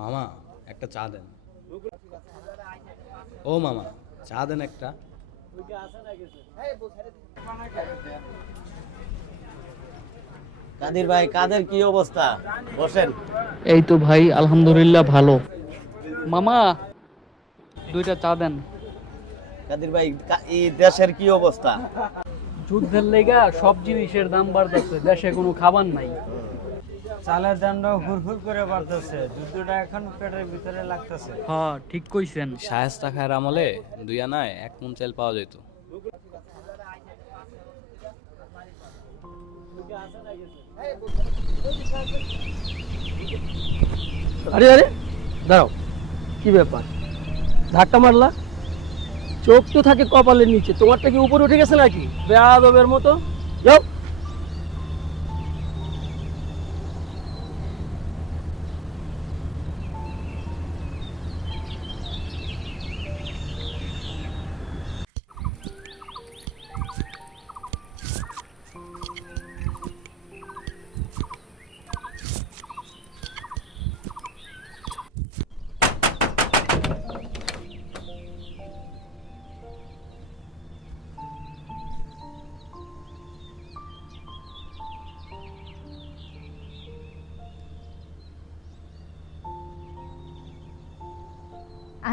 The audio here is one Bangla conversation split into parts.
মামা একটা চা দেন। ও মামা, চা দেন একটা। কাদের ভাই, কাদের কি অবস্থা? বসেন। এই তো ভাই, আলহামদুলিল্লাহ ভালো। মামা, দুইটা চা দেন। কাদের ভাই, এই দেশের কি অবস্থা? যুদ্ধের লেগা সব জিনিসের দাম বাড়তেছে, দেশে কোনো খাবার নাই। চালের দামটাও হুড়হুড় করে বাড়তেছে, যুদ্ধটা এখন পেটের ভিতরে লাগতেছে। হ্যাঁ, ঠিক কইছেন। শায়েস্তা খায়ের আমলে 2 আনায় 1 মণ চাল পাওয়া যেত। আরে আরে, দাঁড়াও, কি ব্যাপার? ধাক্কা মারলা? চোখ তো থাকে কপালের নিচে, তোমারটা কি উপরে উঠে গেছে নাকি বেয়াদবের মতো? যাও।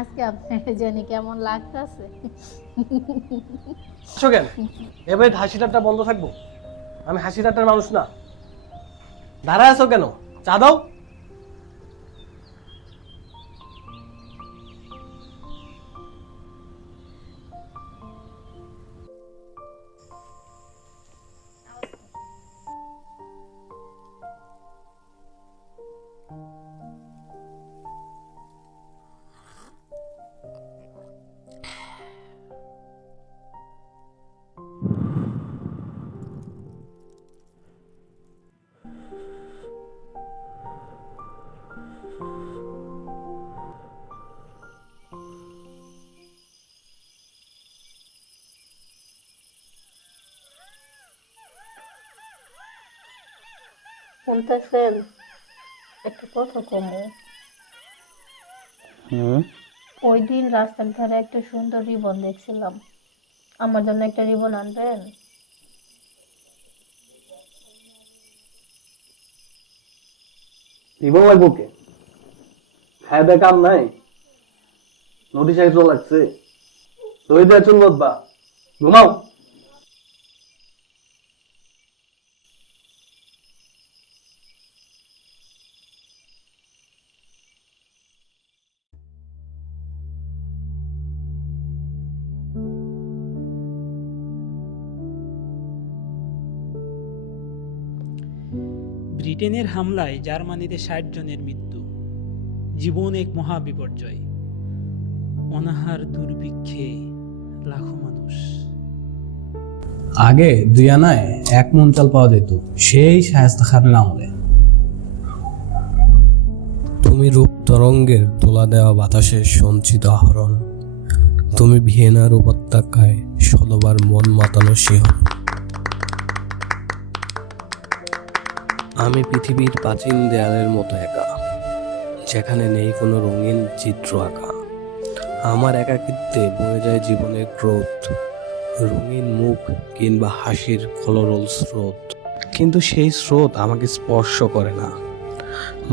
আজকে আপনার জানি কেমন লাগতেছে? কেন এবার হাসি ঠাট্টা বন্ধ থাকবো? আমি হাসি ঠাট্টার মানুষ না। দাঁড়ায় আছো কেন? চা দাও। শুনতেছেন? একটা কথা কমু। ওই দিন রাস্তার ধারে একটা সুন্দর রিবন দেখছিলাম, আমার জন্য একটা রিবন আনবেন? জীবন লাগবো কে? খায় দেয় কাম নাই? নদী সাইজ লাগছে, দই দেয় চুল বা ঘুমাও। ব্রিটেনের হামলায় জার্মানিতে ৬০ জনের মৃত্যু, জীবন এক মহাবিপর্যয়, অনাহার দুর্ভিক্ষে লাখো মানুষ। আগে 2 আনায় 1 মণ চাল পাওয়া যেত, সেই শায়েস্তা খানের আমলে। তুমি রূপ তরঙ্গের তোলা দেওয়া বাতাসের সঞ্চিত আহরণ, তুমি ভিয়েনার উপত্যকায় শতবার মন মাতানো শিহরণ। আমি পৃথিবীর প্রাচীন দেয়ালের মতো একা, যেখানে নেই কোনো রঙিন চিত্র আঁকা। আমার একাকিত্বে বয়ে যায় জীবনের ক্রোধ, রঙিন মুখ কিংবা হাসির কলরল স্রোত। কিন্তু সেই স্রোত আমাকে স্পর্শ করে না।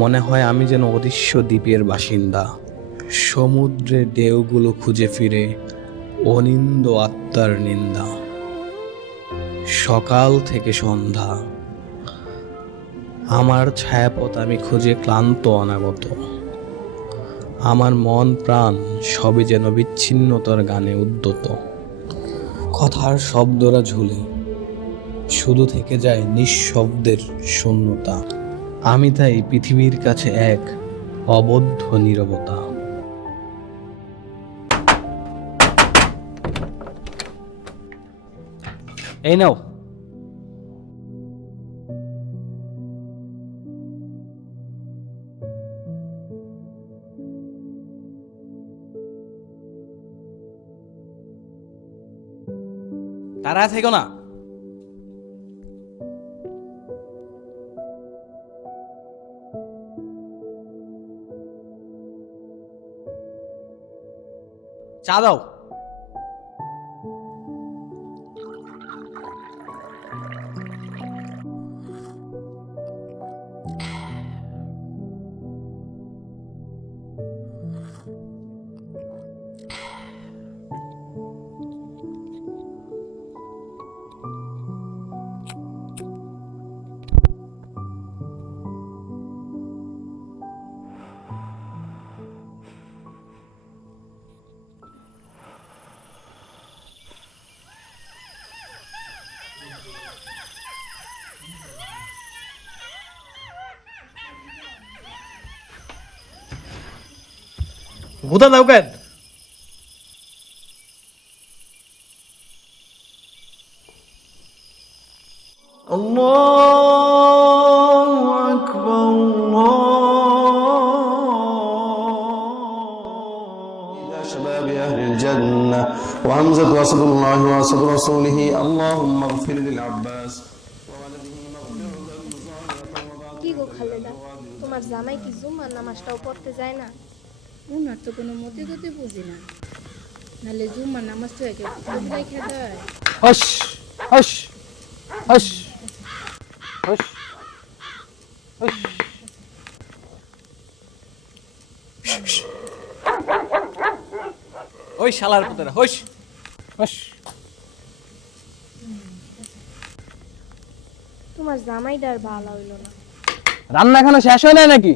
মনে হয় আমি যেন অদৃশ্য দ্বীপের বাসিন্দা, সমুদ্রের ঢেউগুলো খুঁজে ফিরে অনিন্দ আত্মার নিন্দা। সকাল থেকে সন্ধ্যা আমার ছায়াপথ আমি খুঁজে ক্লান্ত অনাগত। আমার মন প্রাণ সবই যেন বিচ্ছিন্নতার গানে উদ্যত। কথার শব্দরা ঝুলে, শুধু থেকে যায় নিঃশব্দের শূন্যতা। আমি তাই পৃথিবীর কাছে এক অবদ্ধ নীরবতা। এই নাও। তারা থেকো না। চা দাও। গুদা দাও কেন? شباب أهل الجنة وحمزة وأسد الله وأسد رسوله اللهم اغفر للعباس কি গো খালেদা, তোমার জামাই কি জুম্মার নামাজটাও পড়তে যায় না? ওনার তো কোনো মতে গতি বুঝি না, নাহলে জুম্মার নামাজ তো একে বদলাই খেয়ে দেয়। হস হস হস হস হস। ওই শালার পুতেরা হইস। হস। তোমার জামাইটা আর ভালো হইলো না। রান্না এখনো শেষ হয় নাই নাকি?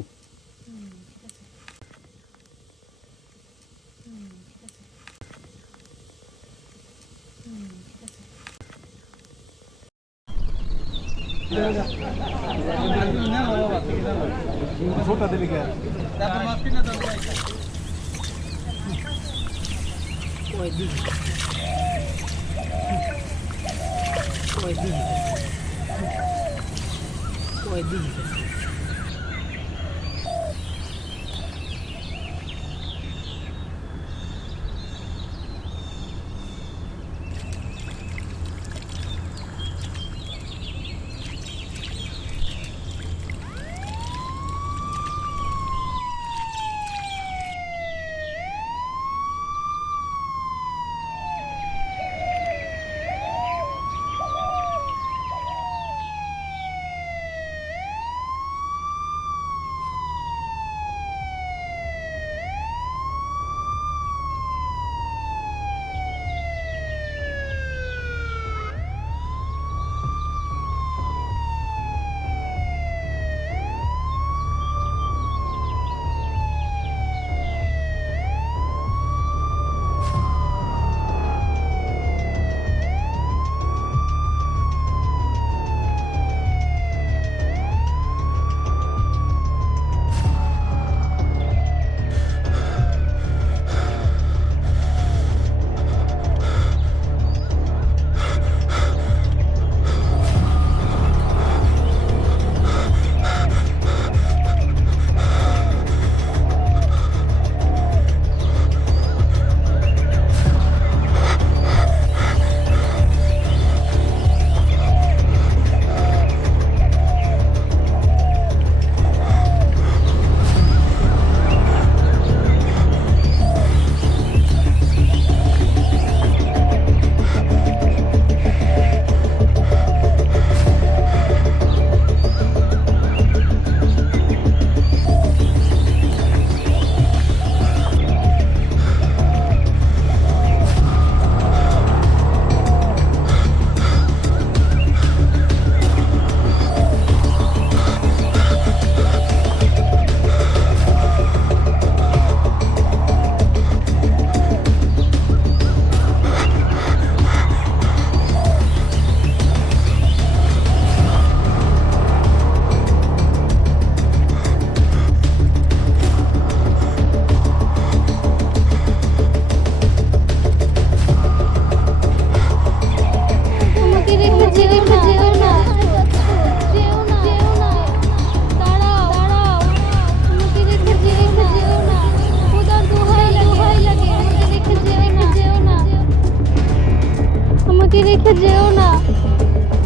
রেখে যেও না,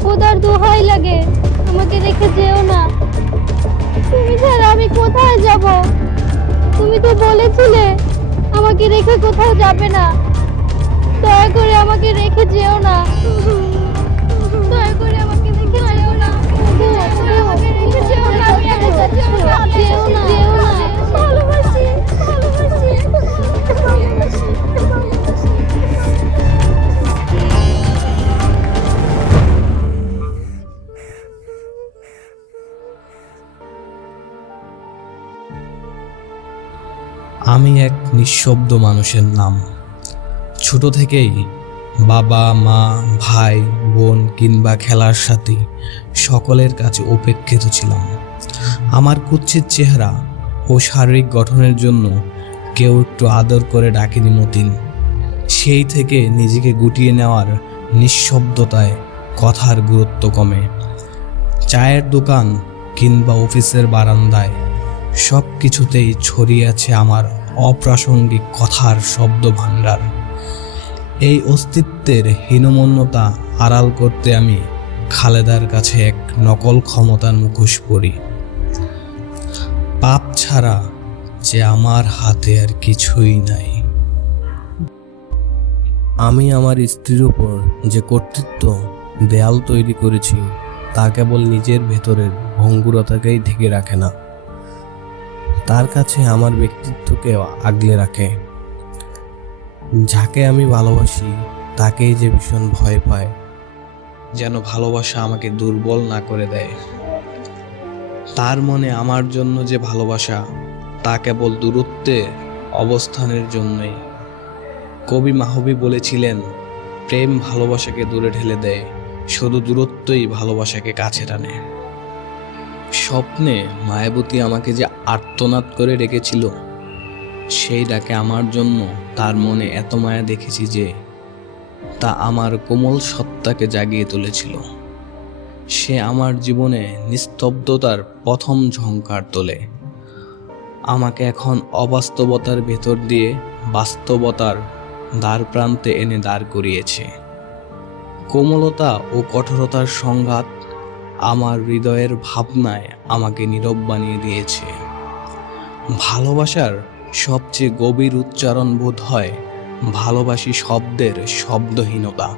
খোদার দোহাই লাগে, আমাকে রেখে যেও না। তুমি ছাড়া আমি কোথায় যাব? তুমি তো বলেছিলে আমাকে রেখে কোথাও যাবে না। দয়া করে আমাকে রেখে যেও না, দয়া করে আমাকে রেখে যেও না, আমাকে রেখে যেও না, আমি একা যেও না, যেও না, যেও না। ভালোবাসি, ভালোবাসি, ভালোবাসি। আমি এক নিঃশব্দ মানুষের নাম। ছোট থেকেই বাবা মা ভাই বোন কিংবা খেলার সাথী সকলের কাছে উপেক্ষিত ছিলাম। আমার কুৎসিত চেহারা ও শারীরিক গঠনের জন্য কেউ একটু আদর করে ডাকেনি মতিন। সেই থেকে নিজেকে গুটিয়ে নেওয়ার নিঃশব্দতায় কথার গুরুত্ব কমে। চায়ের দোকান কিংবা অফিসের বারান্দায় সব কিছুতেই ছড়িয়ে আছে আমার অপ্রাসঙ্গিক কথার শব্দ ভাণ্ডার। এই অস্তিত্বের হীনমন্যতা আড়াল করতে আমি খালেদার কাছে এক নকল ক্ষমতার মুখোশ পরি। পাপ ছাড়া যে আমার হাতে আর কিছুই নাই। আমি আমার স্ত্রীর উপর যে কর্তৃত্ব দেয়াল তৈরি করেছি তা কেবল নিজের ভেতরের ভঙ্গুরতাকেই ঢেকে রাখে না, তার কাছে আমার ব্যক্তিত্বকে আগলে রাখে। যাকে আমি ভালোবাসি তাকেই যে ভীষণ ভয় পায়, যেন ভালোবাসা আমাকে দুর্বল না করে দেয়। তার মনে আমার জন্য যে ভালোবাসা তা কেবল দূরত্বে অবস্থানের জন্যই। কবি মাহবী বলেছিলেন, প্রেম ভালোবাসাকে দূরে ঠেলে দেয়, শুধু দূরত্বই ভালোবাসাকে কাছে টানে। স্বপ্নে মায়াবতী আমাকে যে আর্তনাদ করে ডেকেছিল, সেই ডাকে আমার জন্য তার মনে এত মায়া দেখেছি যে তা আমার কোমল সত্তাকে জাগিয়ে তুলেছিল। সে আমার জীবনে নিস্তব্ধতার প্রথম ঝংকার তোলে, আমাকে এখন অবাস্তবতার ভেতর দিয়ে বাস্তবতার দ্বার প্রান্তে এনে দাঁড় করিয়েছে। কোমলতা ও কঠোরতার সংঘাত আমার হৃদয়ের ভাবনায় আমাকে নীরব বানিয়ে দিয়েছে। ভালোবাসার সবচেয়ে গভীর উচ্চারণ বোধ হয় ভালোবাসি শব্দের শব্দহীনতা।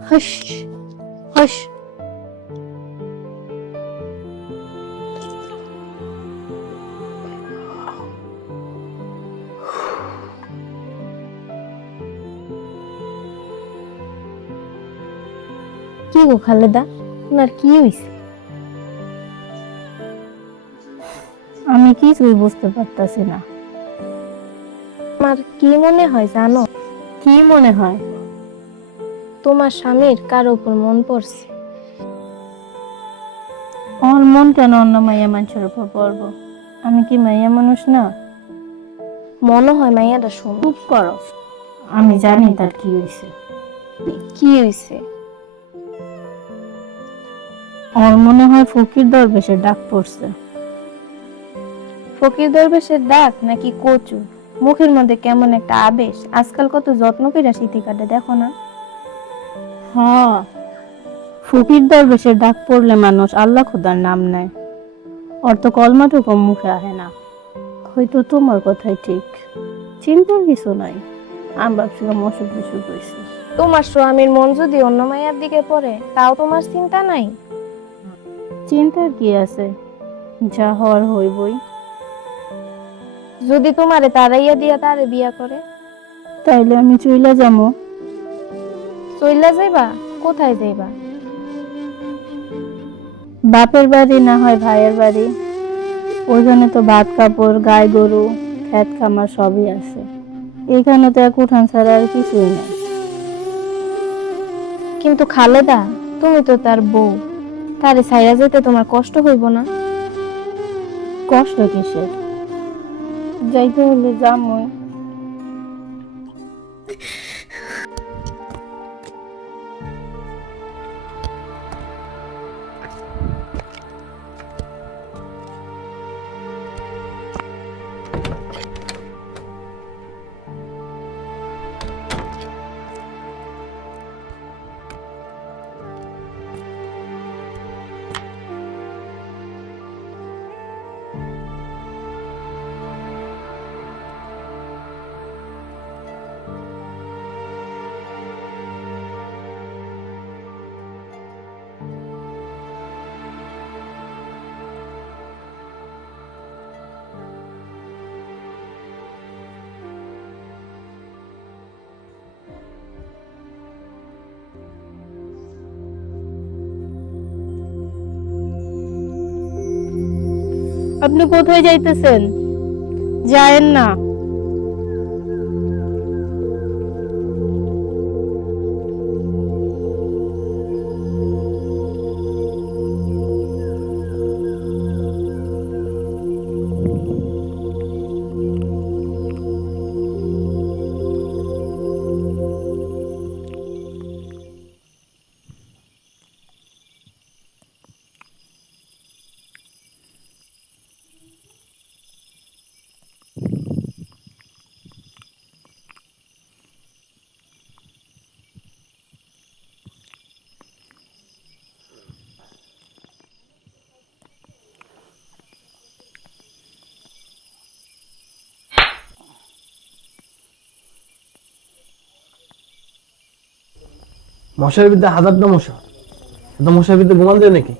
হুশ হুশ। কি গো খালেদা, আপনার কি হইছে? আমি কিছুই বুঝতে পারতাছি না। আমার কি মনে হয় জানো? কি মনে হয়? তোমার স্বামীর কার উপর মন পড়ছে। আমার মন কেন অন্য মাইয়া মানুষের উপর পড়ব? আমি কি মাইয়া মানুষ না? মনে হয় মাইয়াটা শুন। চুপ করো, আমি জানি তার কি হয়েছে। কি হইছে? আমার মনে হয় ফকির দরবেশের ডাক পড়ছে। ফকির দরবেশের ডাক নাকি কচু? মুখের মধ্যে কেমন একটা আবেশ। আজকাল কত যত্ন করে শীতি কাটে দেখো না? হ্যাঁ, ফকির দরবেশের ডাক পড়লে মানুষ আল্লাহ খুদার নাম নেয়, ওর তো কলমাটুকু মুখে আহে না। হয়তো তোমার কথাই ঠিক, চিন্তার কিছু নাই। আমি ভাবছিলাম অসুখ বিসুখ হয়েছে। তোমার স্বামীর মন যদি অন্য মাইয়ার দিকে পড়ে তাও তোমার চিন্তা নাই? চিন্তার কি আছে, যা হওয়ার হইবই। যদি তোমারে তাড়াইয়া দিয়া তারে বিয়া করে? তাইলে আমি চইলা যাবো। চইলা যাইবা? কোথায় যাইবা? বাপের বাড়ি না হয় ভাইয়ের বাড়ি, ওইখানে তো ভাত কাপড়, গাই গরু, খেত খামার সবই আছে। এখানে তো এক উঠান ছাড়া আর কিছুই নেই। কিন্তু খালেদা, তুমি তো তার বউ, তারে ছাইরা যেতে তোমার কষ্ট হইব না? কষ্ট কিসের? যাইতে হলে যামই। আপনি কোথায় যাইতেছেন? যায়েন না। মশার বিদ্যা হাজারটা মশা, এত মশার বিদ্যা ঘুমান দেয় নাকি?